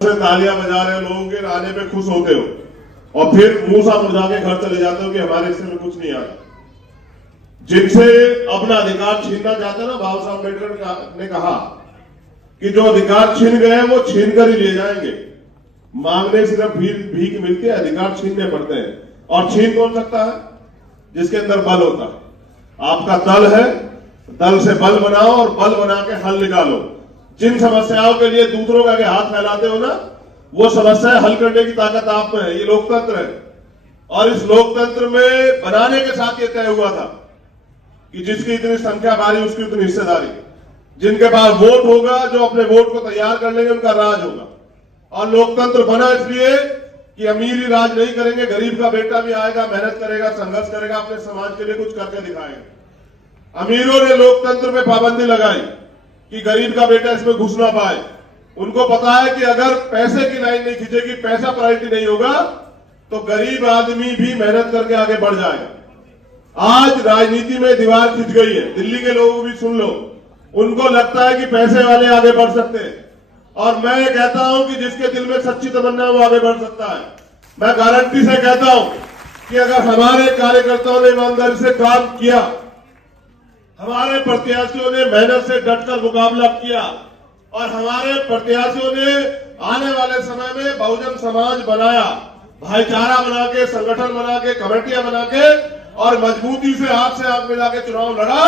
तालियां बजा रहे लोगों के आने पे खुश होते हो और फिर मुंह सा मुरझा के घर चले जाते हो कि हमारे हिस्से में कुछ नहीं आता। जिनसे अपना अधिकार छीनना चाहते हैं ना, बाबा साहब अम्बेडकर ने कहा कि जो अधिकार छीन गए वो छीन कर ही ले जाएंगे। मांगने सिर्फ भीख मिलती है, अधिकार छीनने पड़ते हैं। और छीन कौन सकता है? जिसके अंदर बल होता है। आपका दल है, दल से बल बनाओ और बल बना के हल निकालो। जिन समस्याओं के लिए दूसरों के आगे हाथ फैलाते हो ना, वो समस्याएं हल करने की ताकत आप में है। ये लोकतंत्र है और इस लोकतंत्र में बनाने के साथ ये तय हुआ था कि जिसकी इतनी संख्या भारी उसकी उतनी हिस्सेदारी। जिनके पास वोट होगा, जो अपने वोट को तैयार कर लेंगे, उनका राज होगा। और लोकतंत्र बना इसलिए कि अमीर ही राज नहीं करेंगे, गरीब का बेटा भी आएगा, मेहनत करेगा, संघर्ष करेगा, अपने समाज के लिए कुछ करके दिखाएगा। अमीरों ने लोकतंत्र में पाबंदी लगाई कि गरीब का बेटा इसमें घुस ना पाए। उनको पता है कि अगर पैसे की लाइन नहीं खींचेगी, पैसा प्रायोरिटी नहीं होगा, तो गरीब आदमी भी मेहनत करके आगे बढ़ जाएगा। आज राजनीति में दीवार खिंच गई है। दिल्ली के लोगों को भी सुन लो, उनको लगता है कि पैसे वाले आगे बढ़ सकते हैं। और मैं कहता हूं कि जिसके दिल में सच्ची तमन्ना है वो आगे बढ़ सकता है। मैं गारंटी से कहता हूं कि अगर हमारे कार्यकर्ताओं ने ईमानदारी से काम किया, हमारे प्रत्याशियों ने मेहनत से डटकर मुकाबला किया और हमारे प्रत्याशियों ने आने वाले समय में बहुजन समाज बनाया, भाईचारा बना के, संगठन बना के, कमेटियां बना के और मजबूती से आंख से आंख मिला के चुनाव लड़ा,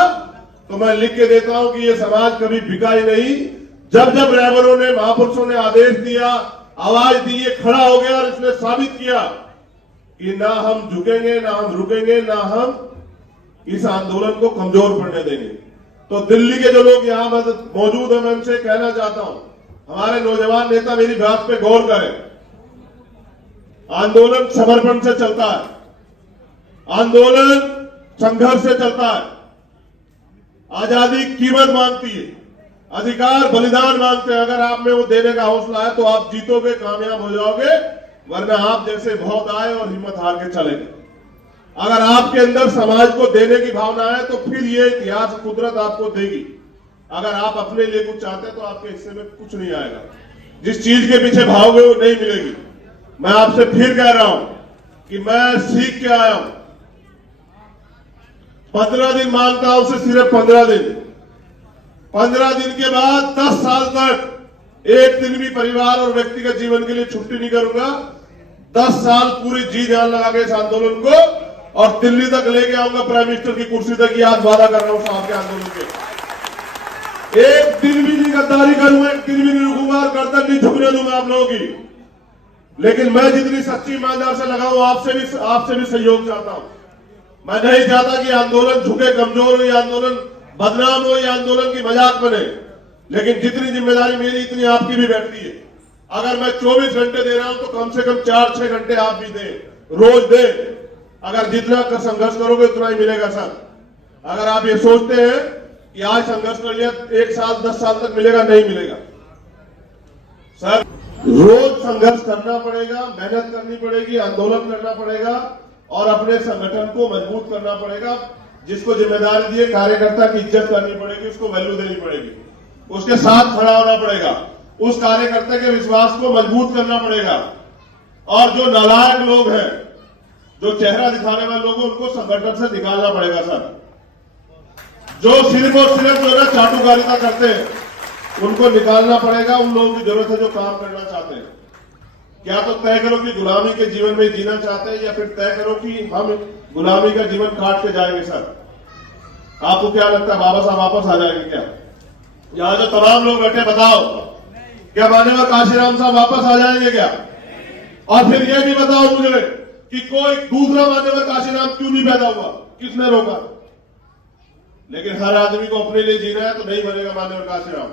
तो मैं लिख के देता हूं कि ये समाज कभी बिका ही नहीं। जब जब रहबरों ने, महापुरुषों ने आदेश दिया, आवाज दी, ये खड़ा हो गया और इसने साबित किया कि ना हम झुकेंगे, ना हम रुकेंगे, ना हम इस आंदोलन को कमजोर पड़ने देंगे। तो दिल्ली के जो लोग यहां मौजूद हैं, मैं उनसे कहना चाहता हूं, हमारे नौजवान नेता मेरी बात पे गौर करें। आंदोलन समर्पण से चलता है, आंदोलन संघर्ष से चलता है। आजादी कीमत मांगती है, अधिकार बलिदान मांगते हैं। अगर आप में वो देने का हौसला है तो आप जीतोगे, कामयाब हो जाओगे, वरना आप जैसे बहुत आए और हिम्मत हार के चले गए। अगर आपके अंदर समाज को देने की भावना है तो फिर ये इतिहास, कुदरत आपको देगी। अगर आप अपने लिए कुछ चाहते हैं तो आपके हिस्से में कुछ नहीं आएगा। जिस चीज के पीछे भागोगे वो नहीं मिलेगी। मैं आपसे फिर कह रहा हूं कि मैं सीख के आया हूं। 15 दिन मांगता हूं उसे, सिर्फ 15 दिन। 15 दिन के बाद 10 साल तक एक दिन भी परिवार और व्यक्तिगत जीवन के लिए छुट्टी नहीं करूंगा। 10 साल पूरी जी जान लगा के इस आंदोलन को और दिल्ली तक लेके आऊंगा, प्राइम मिनिस्टर की कुर्सी तक। ये आज वादा कर रहा हूं साहब के आंदोलन के। एक दिन भी नहीं गद्दारी करूंगा, एक दिन भी नहीं रुकूंगा, गर्दन नहीं झुकने दूंगा आप लोगों की। लेकिन मैं जितनी सच्ची ईमानदार से लगा हूं, आपसे भी सहयोग चाहता हूं। मैं नहीं चाहता कि आंदोलन झुके, कमजोर हो, ये आंदोलन बदनाम हो, ये आंदोलन की मजाक बने। लेकिन जितनी जिम्मेदारी मेरी, इतनी आपकी भी बैठती है। अगर मैं 24 घंटे दे रहा हूं तो कम से कम 4-6 घंटे आप भी दें, रोज दें। अगर जितना कर संघर्ष करोगे उतना ही मिलेगा सर। अगर आप ये सोचते हैं कि आज संघर्ष कर लिया 1 साल 10 साल तक मिलेगा, नहीं मिलेगा सर। रोज संघर्ष करना पड़ेगा, मेहनत करनी पड़ेगी, आंदोलन करना पड़ेगा और अपने संगठन को मजबूत करना पड़ेगा। जिसको जिम्मेदारी दी है, कार्यकर्ता की इज्जत करनी पड़ेगी, उसको वैल्यू देनी पड़ेगी, उसके साथ खड़ा होना पड़ेगा, उस कार्यकर्ता के विश्वास को मजबूत करना पड़ेगा। और जो नालायक लोग हैं, जो चेहरा दिखाने वाले लोग, उनको संगठन से निकालना पड़ेगा सर। जो सिर्फ और सिर्फ जो है चाटुकारिता करते हैं, उनको निकालना पड़ेगा। उन लोगों की जरूरत है जो काम करना चाहते हैं। क्या तो तय करो कि गुलामी के जीवन में जीना चाहते हैं, या फिर तय करो कि हम गुलामी का जीवन काट के जाएंगे सर। आपको क्या लगता है, बाबा साहब वापस आ जाएंगे क्या? यहां जो तमाम लोग बैठे, बताओ क्या माननीय काशीराम साहब वापस आ जाएंगे क्या? और फिर यह भी बताओ मुझे कि कोई दूसरा मान्यवर काशीराम क्यों नहीं पैदा हुआ, किसने रोका? लेकिन हर आदमी को अपने लिए जीना है तो नहीं बनेगा मान्यवर काशीराम,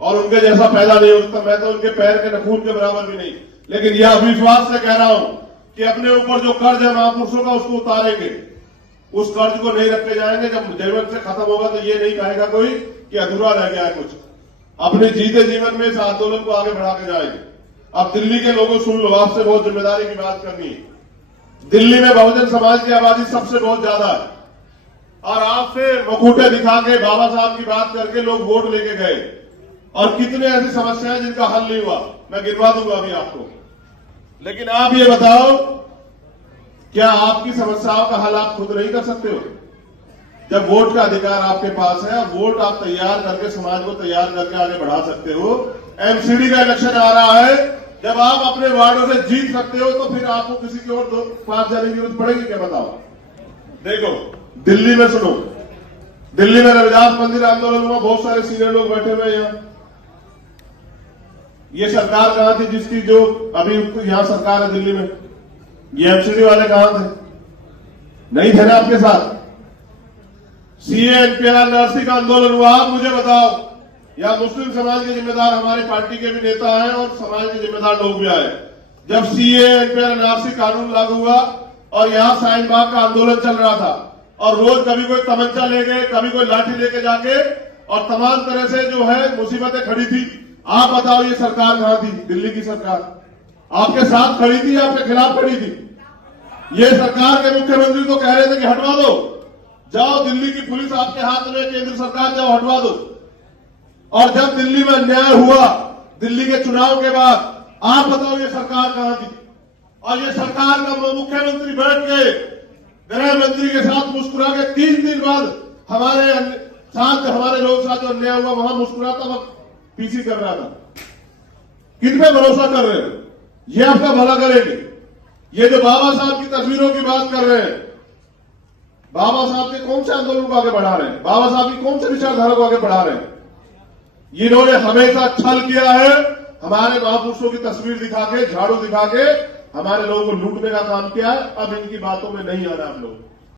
और उनके जैसा पैदा नहीं हो सकता। मैं तो उनके पैर के नखून के बराबर भी नहीं। लेकिन यह विश्वास से कह रहा हूं कि अपने ऊपर जो कर्ज है महापुरुषों का, उसको उतारेंगे। उस कर्ज को नहीं रखे जाएंगे। जब जीवन से खत्म होगा तो ये नहीं कहेगा कोई कि अधूरा रह गया है कुछ। अपने जीते जीवन में इस आंदोलन को आगे बढ़ा के जाएंगे। अब दिल्ली के लोगों सुन लो, आपसे बहुत जिम्मेदारी की बात करनी है। दिल्ली में बहुजन समाज की आबादी सबसे बहुत ज्यादा है और आपसे मखूटे दिखा के, बाबा साहब की बात करके लोग वोट लेके गए और कितने ऐसी समस्याएं जिनका हल नहीं हुआ, मैं गिनवा दूंगा अभी आपको। लेकिन आप ये बताओ, क्या आपकी समस्याओं का हल आप खुद नहीं कर सकते हो? जब वोट का अधिकार आपके पास है, वोट आप तैयार करके, समाज को तैयार करके आगे बढ़ा सकते हो। एमसीडी का इलेक्शन आ रहा है, जब आप अपने वार्डों से जीत सकते हो तो फिर आपको किसी की और पास जाने की जरूरत पड़ेगी क्या? बताओ। देखो, दिल्ली में सुनो, दिल्ली में रविदास मंदिर आंदोलन हुआ, बहुत सारे सीनियर लोग बैठे हुए हैं यहां। ये सरकार कहां थी जिसकी जो अभी यहां सरकार है दिल्ली में? ये एमसीडी वाले कहां थे? नहीं थे ना आपके साथ? सीए एनपीआर नरसी का आंदोलन हुआ, आप मुझे बताओ, या मुस्लिम समाज के जिम्मेदार हमारी पार्टी के भी नेता हैं और समाज के जिम्मेदार लोग भी आए। जब सीए एनपीआर नरसी कानून लागू हुआ और यहां शाहीन बाग का आंदोलन चल रहा था, और रोज कभी कोई तमंचा लेके, कभी कोई लाठी लेके जाके, और तमाम तरह से जो है मुसीबतें खड़ी थी। आप बताओ, ये सरकार कहां थी? दिल्ली की सरकार आपके साथ खड़ी थी, आपके खिलाफ खड़ी थी? ये सरकार के मुख्यमंत्री तो कह रहे थे कि हटवा दो, जाओ, दिल्ली की पुलिस आपके हाथ में, केंद्र सरकार, जाओ हटवा दो। और जब दिल्ली में अन्याय हुआ, दिल्ली के चुनाव के बाद, आप बताओ ये सरकार कहां थी? और ये सरकार का मुख्यमंत्री बैठ के गृह मंत्री के साथ मुस्कुरा के 3 दिन बाद हमारे साथ, हमारे लोगों के साथ जो अन्याय हुआ वहां मुस्कुराता वक्त पीसी कर रहा था। किन पे भरोसा कर रहे हो? ये आपका भला करेंगे? ये जो बाबा साहब की तस्वीरों की बात कर रहे हैं, बाबा साहब के कौन से आंदोलन को आगे बढ़ा रहे हैं? बाबा साहब की कौन से विचारधारा को आगे बढ़ा रहे हैं? इन्होंने हमेशा छल किया है, हमारे महापुरुषों की तस्वीर दिखा के, झाड़ू दिखा के हमारे लोगों को लूटने का काम किया है। अब इनकी बातों में नहीं आना हम लोग।